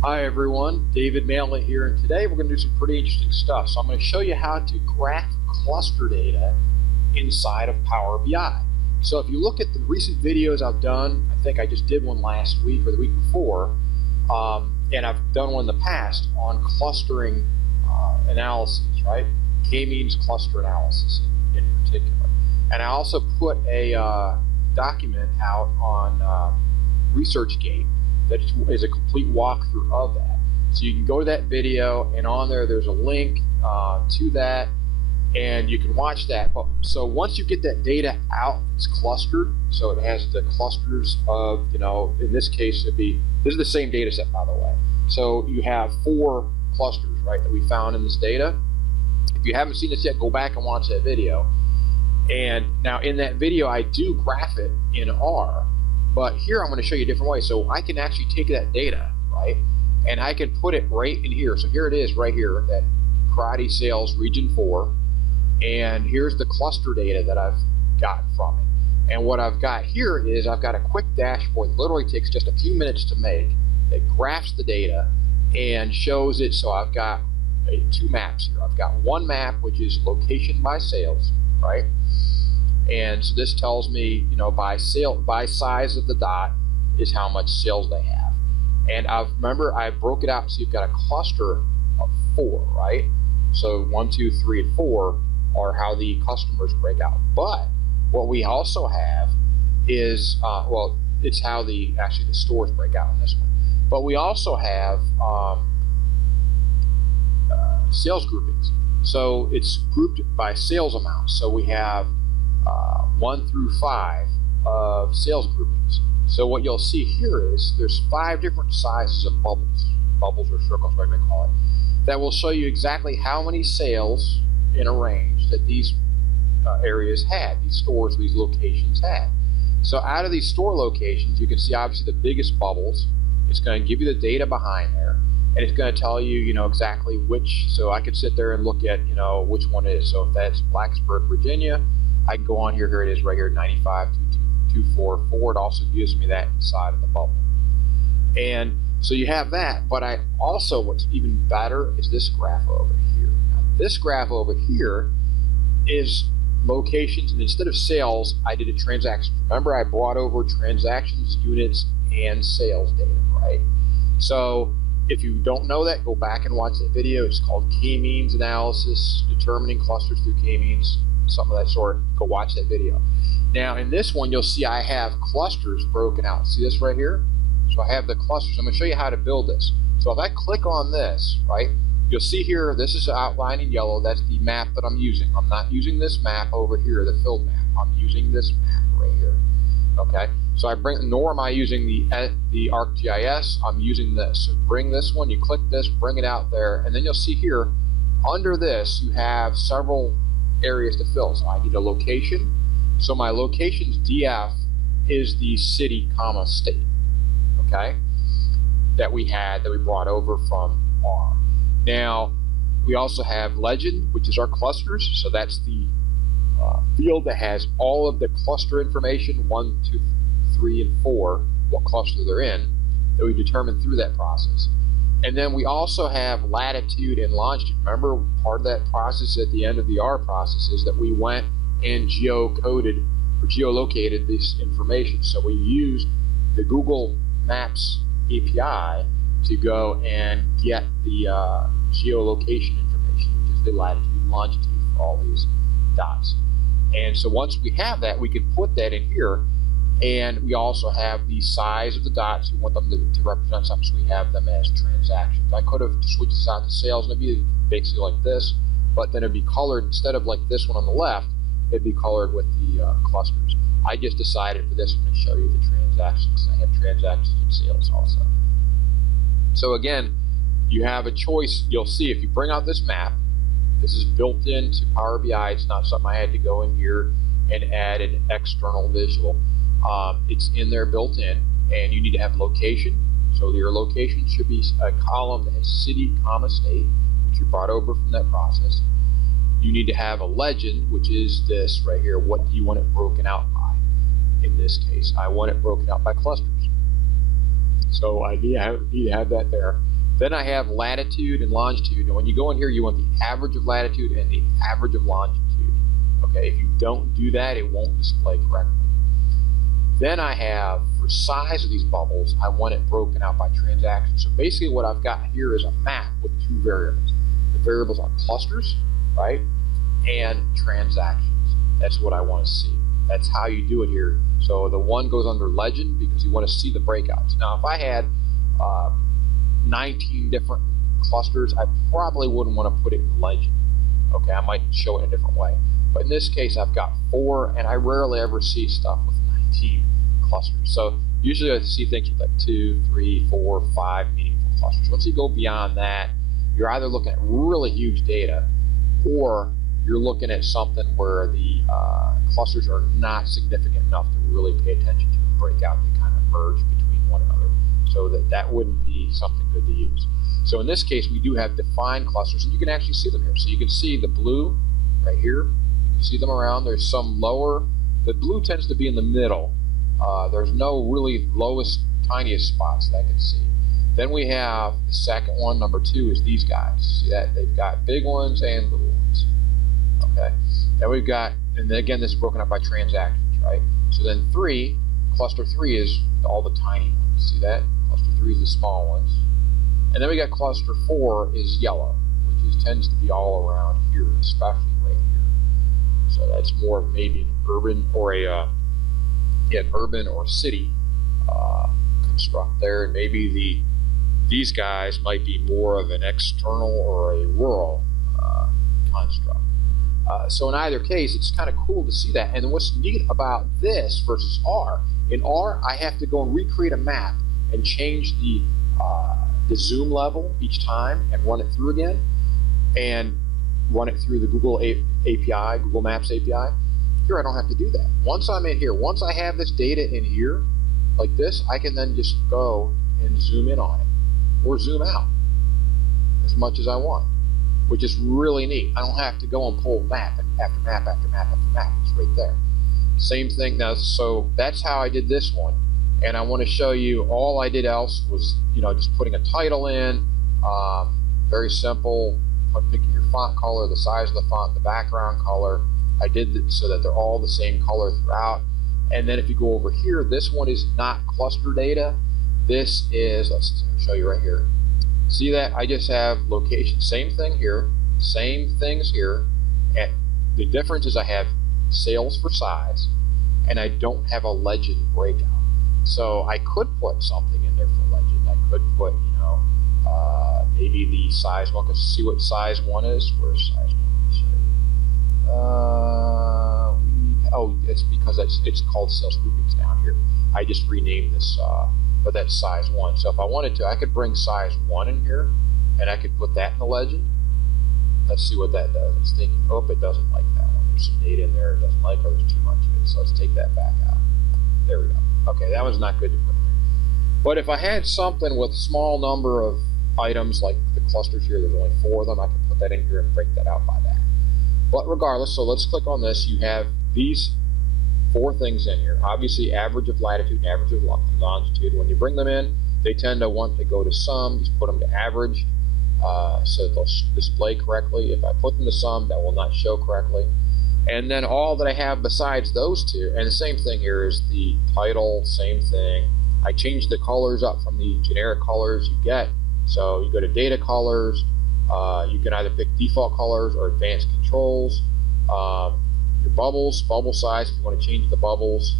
Hi everyone, David Maley here, and today we're going to do some pretty interesting stuff. So I'm going to show you how to graph cluster data inside of Power BI. So if you look at the recent videos I've done, I think I just did one last week or the week before, and I've done one in the past on clustering analysis, right? Kmeans cluster analysis in particular. And I also put a document out on ResearchGate that is a complete walkthrough of that. So you can go to that video, and on there's a link to that, and you can watch that. So once you get that data out, it's clustered, so it has the clusters of, in this case this is the same data set, by the way. So you have 4 clusters, right, that we found in this data. If you haven't seen this yet, go back and watch that video. And now in that video, I do graph it in R. But here I'm going to show you a different way. So I can actually take that data, right, and I can put it right in here. So here it is right here, that karate sales region 4. And here's the cluster data that I've gotten from it. And what I've got here is I've got a quick dashboard that literally takes just a few minutes to make. It graphs the data and shows it. So I've got 2 maps here. I've got one map, which is location by sales, right? And so this tells me, by size of the dot is how much sales they have. And remember I broke it out, so you've got a cluster of 4, right? So 1, 2, 3, and 4 are how the customers break out. But what we also have is, it's how the stores break out in this one. But we also have sales groupings. So it's grouped by sales amount. So we have 1 through 5 of sales groupings. So what you'll see here is there's 5 different sizes of bubbles or circles, whatever you may call it, that will show you exactly how many sales in a range that these areas had, these stores, these locations had. So out of these store locations, you can see obviously the biggest bubbles. It's going to give you the data behind there, and it's going to tell you, exactly which. So I could sit there and look at, which one it is. So if that's Blacksburg, Virginia, I can go on here. Here it is right here, 95,244. It also gives me that inside of the bubble. And so you have that, but I also, what's even better is this graph over here. Now, this graph over here is locations, and instead of sales, I did a transaction. Remember, I brought over transactions, units, and sales data, right? So if you don't know that, go back and watch that video. It's called K-means analysis, determining clusters through K-means, something of that sort. Go watch that video. Now in this one, you'll see I have clusters broken out. See this right here? So I have the clusters. I'm going to show you how to build this. So if I click on this, right, you'll see here, this is outlined in yellow. That's the map that I'm using. I'm not using this map over here, the filled map. I'm using this map right here. Okay, so nor am I using the ArcGIS. I'm using this. So bring this one, you click this, bring it out there, and then you'll see here, under this, you have several areas to fill. So I need a location. So my locations DF is the city, state. Okay, that we brought over from R. Now we also have legend, which is our clusters. So that's the field that has all of the cluster information, 1, 2, 3, and 4, what cluster they're in, that we determine through that process. And then we also have latitude and longitude. Remember, part of that process at the end of the R process is that we went and geocoded or geolocated this information. So we used the Google Maps API to go and get the geolocation information, which is the latitude and longitude for all these dots. And so once we have that, we can put that in here. And we also have the size of the dots. We want them to represent something, so we have them as transactions. I could have switched this out to sales, and it'd be basically like this, but then it'd be colored, instead of like this one on the left, it'd be colored with the clusters. I just decided for this one to show you the transactions, because I have transactions and sales also. So again, you have a choice. You'll see if you bring out this map, this is built into Power BI. It's not something I had to go in here and add an external visual. It's in there built in, and you need to have location. So your location should be a column that has city, state, which you brought over from that process. You need to have a legend, which is this right here. What do you want it broken out by? In this case, I want it broken out by clusters. So I need to have that there. Then I have latitude and longitude. And when you go in here, you want the average of latitude and the average of longitude. Okay, if you don't do that, it won't display correctly. Then I have, for size of these bubbles, I want it broken out by transaction. So basically what I've got here is a map with two variables. The variables are clusters, right, and transactions. That's what I want to see. That's how you do it here. So the one goes under legend because you want to see the breakouts. Now if I had 19 different clusters, I probably wouldn't want to put it in legend. Okay, I might show it in a different way. But in this case, I've got 4, and I rarely ever see stuff with 19 clusters. So usually I see things with like 2, 3, 4, 5 meaningful clusters. Once you go beyond that, you're either looking at really huge data, or you're looking at something where the clusters are not significant enough to really pay attention to and break out. They kind of merge between one another. So that wouldn't be something good to use. So in this case, we do have defined clusters, and you can actually see them here. So you can see the blue right here. You can see them around. There's some lower. The blue tends to be in the middle. There's no really lowest, tiniest spots that I can see. Then we have the second one, number 2, is these guys. See that? They've got big ones and little ones. Okay. Then we've got, and then again, this is broken up by transactions, right? So then cluster 3 is all the tiny ones. See that? Cluster 3 is the small ones. And then we got cluster 4 is yellow, which tends to be all around here, especially right here. So that's more of maybe an urban or an urban or city construct there, and maybe these guys might be more of an external or a rural construct. So in either case, it's kind of cool to see that. And what's neat about this versus R, in R, I have to go and recreate a map and change the zoom level each time and run it through again, and run it through the Google API, Google Maps API. Here I don't have to do that. Once I'm in here, once I have this data in here, like this, I can then just go and zoom in on it, or zoom out as much as I want, which is really neat. I don't have to go and pull map after map after map after map. It's right there. Same thing now, so that's how I did this one. And I want to show you, all I did else was, just putting a title in, very simple, picking your font color, the size of the font, the background color. I did it so that they're all the same color throughout. And then if you go over here, this one is not cluster data. This is, let's show you right here. See that? I just have location, same thing here, same things here. And the difference is I have sales for size, and I don't have a legend breakout. So I could put something in there for legend. I could put, maybe the size one, because see what size 1 is? Where's size 1? Let me show you. Oh, it's because it's called sales groupings down here. I just renamed this, but that's size 1. So if I wanted to, I could bring size 1 in here, and I could put that in the legend. Let's see what that does. It's thinking, oh, it doesn't like that one. There's some data in there it doesn't like, or there's too much of it. So let's take that back out. There we go. Okay, that one's not good to put in there. But if I had something with a small number of items, like the clusters here, there's only 4 of them, I can put that in here and break that out by that. But regardless, so let's click on this. You have these 4 things in here. Obviously, average of latitude, average of longitude. When you bring them in, they tend to want to go to sum. Just put them to average so that they'll display correctly. If I put them to sum, that will not show correctly. And then all that I have besides those 2, and the same thing here is the title, same thing. I changed the colors up from the generic colors you get. So you go to data colors, you can either pick default colors or advanced controls. Your bubbles, bubble size if you want to change the bubbles.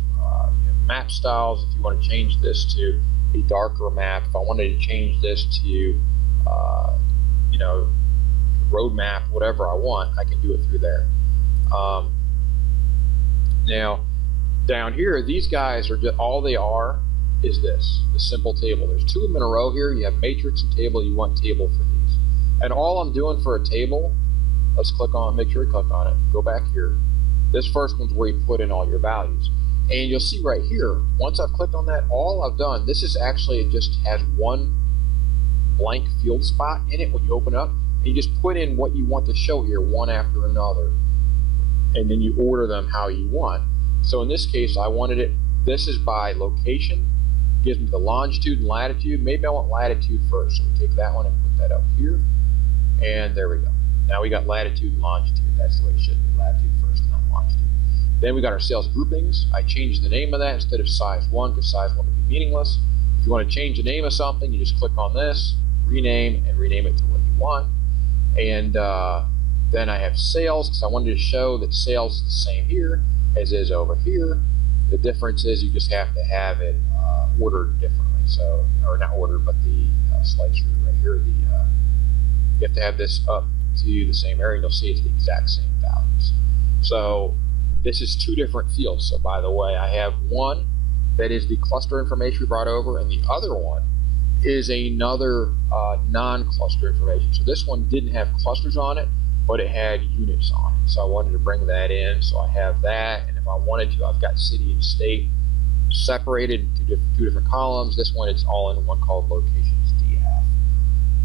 You have map styles if you want to change this to a darker map. If I wanted to change this to, roadmap, whatever I want, I can do it through there. Now, down here, these guys are just, all they are is this, the simple table. There's 2 of them in a row here. You have matrix and table. You want table for these. And all I'm doing for a table, let's click on, make sure you click on it, go back here. This first one's where you put in all your values. And you'll see right here, once I've clicked on that, all I've done, this is actually, it just has one blank field spot in it when you open it up. And you just put in what you want to show here, one after another. And then you order them how you want. So in this case, I wanted it, this is by location, gives me the longitude and latitude. Maybe I want latitude first, so we take that one and put that up here, and there we go. Now we got latitude and longitude. That's the way it should be, latitude first and then longitude. Then we got our sales groupings. I changed the name of that instead of size 1, because size 1 would be meaningless. If you want to change the name of something, you just click on this, rename, and rename it to what you want. And then I have sales, because I wanted to show that sales is the same here as is over here. The difference is you just have to have it ordered differently. So, or not ordered, but the slicer right here. You have to have this up to the same area, and you'll see it's the exact same values. So this is two different fields. So by the way, I have one that is the cluster information we brought over, and the other one is another non-cluster information. So this one didn't have clusters on it, but it had units on it. So I wanted to bring that in. So I have that, and if I wanted to, I've got city and state separated into two different columns. This one is all in one called locations DF.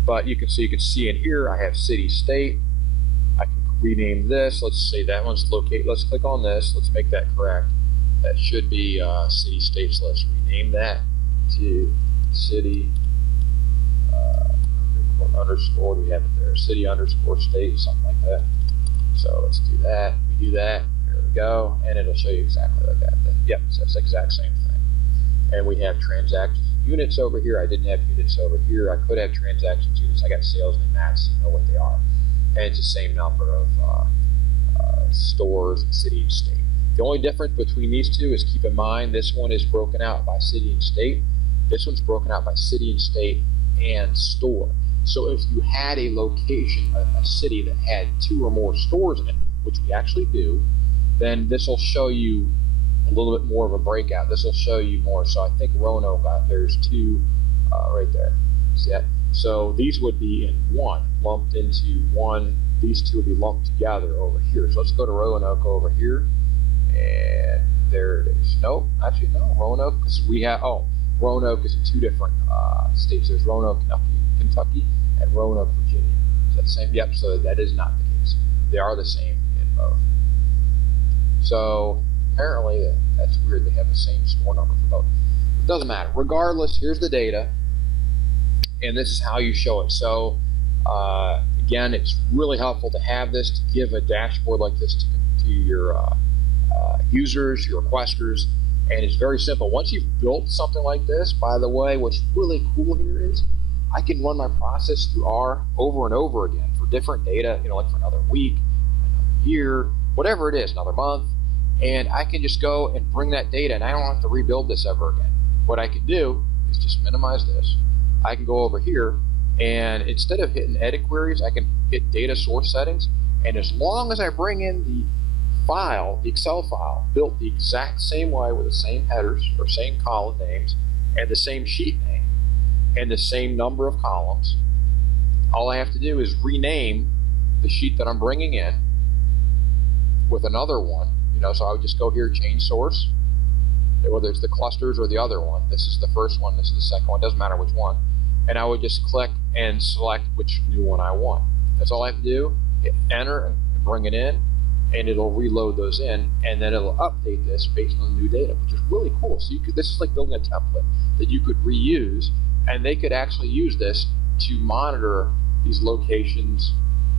But you can see in here I have city state. I can rename this. Let's say that one's locate. Let's click on this. Let's make that correct. That should be city state. So let's rename that to city underscore. Do we have it there? City underscore state, something like that. So let's do that. We do that. There we go, and it'll show you exactly like that. Yep, so that's the exact same thing. And we have transactions and units over here. I didn't have units over here. I could have transactions, units. I got sales and match, so you know what they are. And it's the same number of stores, city and state. The only difference between these two is, keep in mind, this one is broken out by city and state. This one's broken out by city and state and store. So if you had a location, a city that had 2 or more stores in it, which we actually do, then this will show you a little bit more of a breakout. This will show you more. So I think Roanoke, there's 2 right there. See that? So these would be in one, lumped into one. These 2 would be lumped together over here. So let's go to Roanoke over here, and there it is. Nope, actually no, Roanoke, because we have, Roanoke is in 2 different states. There's Roanoke, Kentucky, and Roanoke, Virginia. Is that the same? Yep, so that is not the case. They are the same in both. So apparently that's weird. They have the same store number for both. It doesn't matter. Regardless, here's the data, and this is how you show it. So again, it's really helpful to have this, to give a dashboard like this to your users, your requesters, and it's very simple. Once you've built something like this, by the way, what's really cool here is I can run my process through R over and over again for different data, like for another week, another year, whatever it is, another month, and I can just go and bring that data, and I don't have to rebuild this ever again. What I can do is just minimize this. I can go over here, and instead of hitting edit queries, I can hit data source settings, and as long as I bring in the file, the Excel file, built the exact same way with the same headers or same column names and the same sheet name and the same number of columns, all I have to do is rename the sheet that I'm bringing in with another one. So I would just go here, change source, whether it's the clusters or the other one. This is the first one, this is the second one, doesn't matter which one. And I would just click and select which new one I want. That's all I have to do. Hit enter and bring it in, and it'll reload those in, and then it'll update this based on the new data, which is really cool. So this is like building a template that you could reuse, and they could actually use this to monitor these locations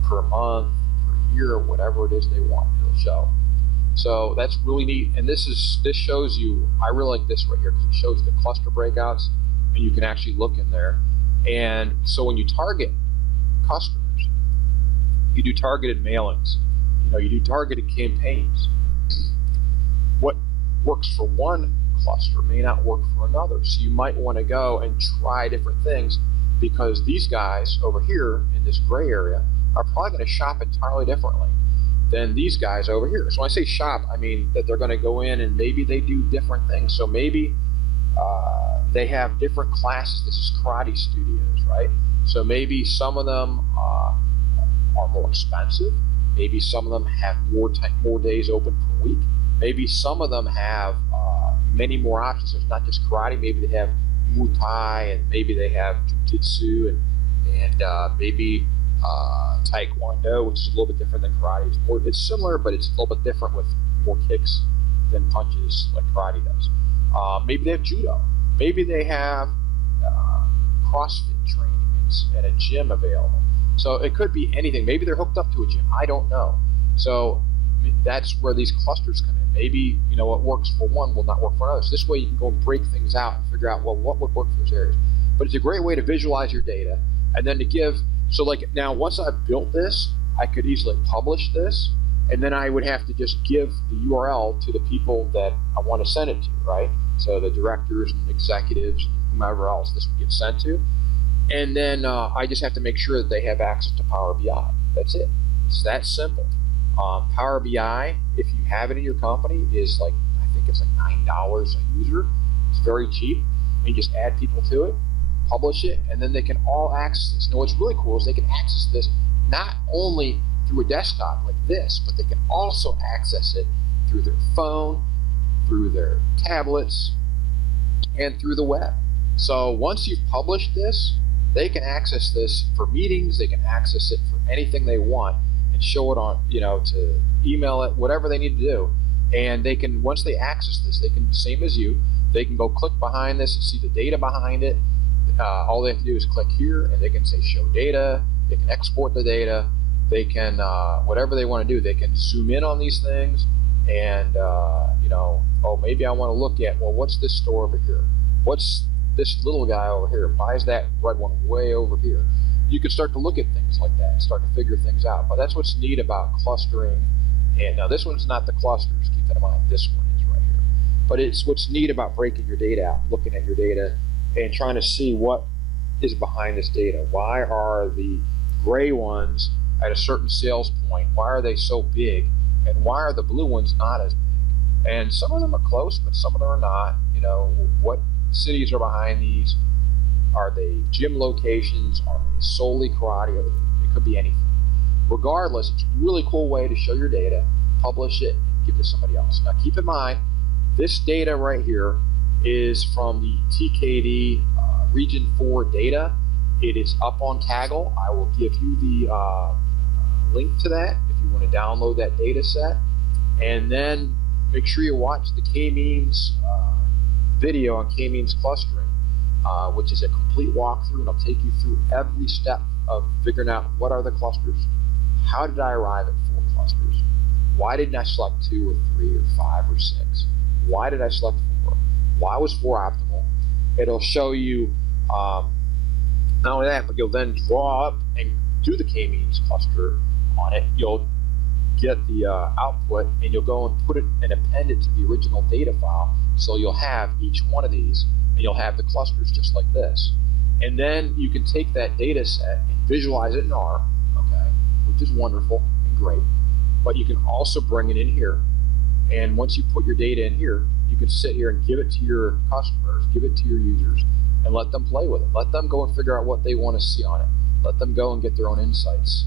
per month, per year, whatever it is they want. It'll show. So that's really neat, and this shows you. I really like this right here because it shows the cluster breakouts, and you can actually look in there. And so when you target customers, you do targeted mailings. You do targeted campaigns. What works for one cluster may not work for another. So you might want to go and try different things, because these guys over here in this gray area are probably going to shop entirely differently than these guys over here. So when I say shop, I mean that they're going to go in and maybe they do different things. So maybe they have different classes. This is karate studios, right? So maybe some of them are more expensive. Maybe some of them have more days open per week. Maybe some of them have many more options. So it's not just karate. Maybe they have Muay Thai, and maybe they have Jiu-Jitsu, and maybe Taekwondo, which is a little bit different than karate. It's similar, but it's a little bit different with more kicks than punches like karate does. Maybe they have Judo. Maybe they have CrossFit training and a gym available. So it could be anything. Maybe they're hooked up to a gym. I don't know. So that's where these clusters come in. Maybe, you know, what works for one will not work for others. This way you can go and break things out and figure out, well, what would work for those areas. But it's a great way to visualize your data and then to give, so like now once I've built this, I could easily publish this, and then I would have to just give the URL to the people that I want to send it to, right? So the directors and executives and whomever else this would get sent to. And then I just have to make sure that they have access to Power BI. That's it. It's that simple. Power BI, if you have it in your company, is like, I think it's like $9 a user. It's very cheap. And you just add people to it, publish it, and then they can all access this. Now what's really cool is they can access this not only through a desktop like this, but they can also access it through their phone, through their tablets, and through the web. So once you've published this, they can access this for meetings, they can access it for anything they want and show it on, you know, to email it, whatever they need to do. And they can, once they access this, they can, same as you, they can go click behind this and see the data behind it. All they have to do is click here and they can say show data, they can export the data, they can, whatever they want to do, they can zoom in on these things and, you know, oh, maybe I want to look at, well, what's this store over here? What's this little guy over here? Why is that red one way over here? You can start to look at things like that and start to figure things out. But that's what's neat about clustering. And now this one's not the clusters, keep that in mind, this one is right here. But it's what's neat about breaking your data out, looking at your data and trying to see what is behind this data. Why are the gray ones at a certain sales point, why are they so big? And why are the blue ones not as big? And some of them are close, but some of them are not. You know, what cities are behind these? Are they gym locations? Are they solely karate? It could be anything. Regardless, it's a really cool way to show your data, publish it, and give it to somebody else. Now keep in mind, this data right here is from the TKD Region 4 data. It is up on Kaggle. I will give you the link to that if you want to download that data set. And then make sure you watch the Kmeans video on Kmeans clustering, which is a complete walkthrough, and I'll take you through every step of figuring out what are the clusters, how did I arrive at 4 clusters, why didn't I select 2 or 3 or 5 or 6, why did I select 4, why was 4 optimal. It'll show you not only that, but you'll then draw up and do the Kmeans cluster on it. You'll get the output and you'll go and put it and append it to the original data file. So you'll have each one of these and you'll have the clusters just like this. And then you can take that data set and visualize it in R, okay, which is wonderful and great. But you can also bring it in here. And once you put your data in here, you can sit here and give it to your customers, give it to your users, and let them play with it. Let them go and figure out what they want to see on it. Let them go and get their own insights.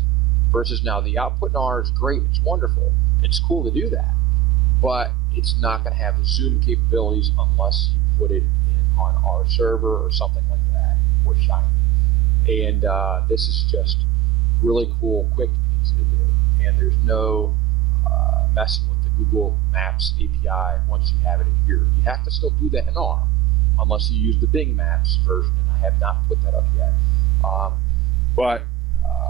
Versus now the output in R is great, it's wonderful, it's cool to do that, but it's not going to have the zoom capabilities unless you put it in on our server or something like that, or Shiny. And this is just really cool, quick, and easy to do. And there's no messing with the Google Maps API once you have it in here. You have to still do that in R, unless you use the Bing Maps version, and I have not put that up yet. But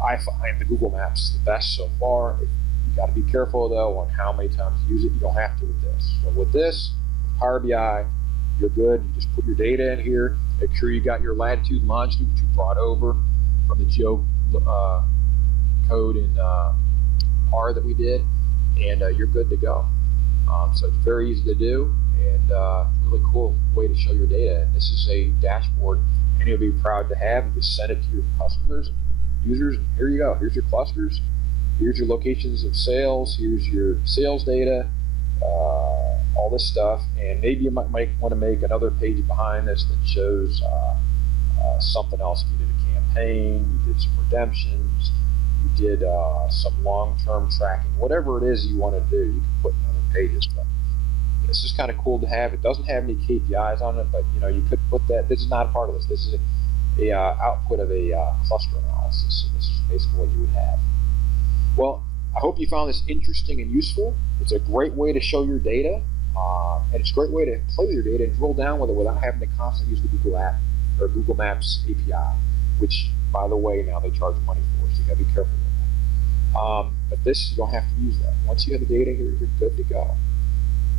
I find the Google Maps is the best so far. You got to be careful though on how many times you use it. You don't have to with this. So with this, with Power BI, you're good. You just put your data in here. Make sure you got your latitude and longitude, which you brought over from the geo code in R that we did, and you're good to go. So it's very easy to do, and really cool way to show your data. And this is a dashboard any of you be proud to have, and just send it to your customers and users. And here you go. Here's your clusters. Here's your locations of sales. Here's your sales data. All this stuff. And maybe you might want to make another page behind this that shows something else. If you did a campaign, you did some redemptions, you did some long-term tracking, whatever it is you want to do, you can put in other pages. But this is kind of cool to have. It doesn't have any KPIs on it, but you know, you could put that. This is not a part of this. This is a output of a cluster analysis. So this is basically what you would have. Well, I hope you found this interesting and useful. It's a great way to show your data. And it's a great way to play with your data and drill down with it without having to constantly use the Google app or Google Maps API, which, by the way, now they charge money for, so you gotta be careful with that. But this, you don't have to use that. Once you have the data here, you're good to go.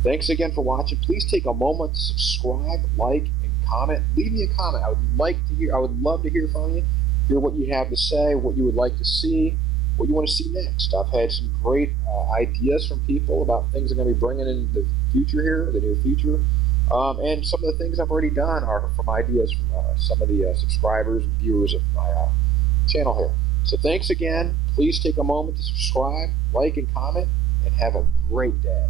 Thanks again for watching. Please take a moment to subscribe, like, and comment. Leave me a comment. I would love to hear from you, hear what you have to say, what you would like to see, what you want to see next. I've had some great ideas from people about things I'm going to be bringing in the future here, the near future. And some of the things I've already done are from ideas from some of the subscribers and viewers of my channel here. So thanks again. Please take a moment to subscribe, like, and comment, and have a great day.